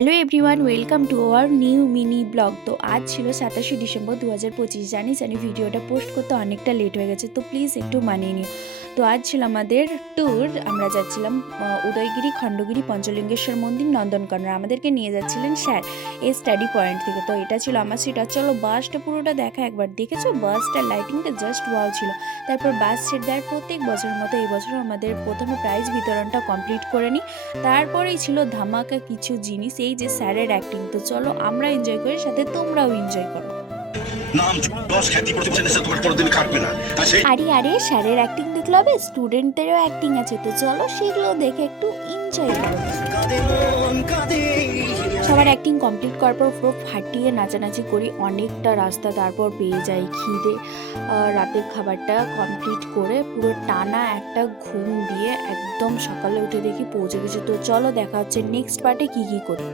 Hello everyone, welcome to our new mini blog. তো আজ ছিল 27শে ডিসেম্বর 2025। জানি ভিডিওটা পোস্ট করতে অনেকটা লেট হয়ে গেছে, তো প্লিজ একটু মানিয়ে নিও। তো আজ ছিল আমাদের ট্যুর। আমরা যাচ্ছিলাম উদয়গিরি, খণ্ডগিরি, পঞ্চলিঙ্গেশ্বর মন্দির, নন্দনকানন। আমাদেরকে নিয়ে যাচ্ছিলেন স্যার এই স্টাডি পয়েন্ট থেকে। তো এটা ছিল আমার সিট। আর চলো বাসটা পুরোটা দেখা একবার। দেখেছো বাসটার লাইটিংটা জাস্ট ওয়াও ছিল। তারপর বাস ছেড়ে দেওয়ার প্রত্যেক বছরের মতো এই বছর আমাদের প্রথমে প্রাইজ বিতরণটা কমপ্লিট করে নিই। তারপরেই ছিল ধামাকা কিছু জিনিস, এই যে স্যারের অ্যাক্টিং। তো চলো আমরা এনজয় করি, সাথে তোমরাও এনজয় করো। আরে আরে, স্যারের অ্যাক্টিং দেখলে হবে, স্টুডেন্টদেরও অ্যাক্টিং আছে। তো চলো সেগুলো দেখে একটু এনজয় করো। সবার অ্যাক্টিং কমপ্লিট করার পর পুরো ফাটিয়ে নাচানাচি করি অনেকটা রাস্তা, তারপর পেয়ে যাই খিদে। রাতের খাবারটা কমপ্লিট করে পুরো টানা একটা ঘুম দিয়ে একদম সকালে উঠে দেখি পৌঁছে গেছি। তো চলো দেখা হচ্ছে নেক্সট পার্টে কী কী করি।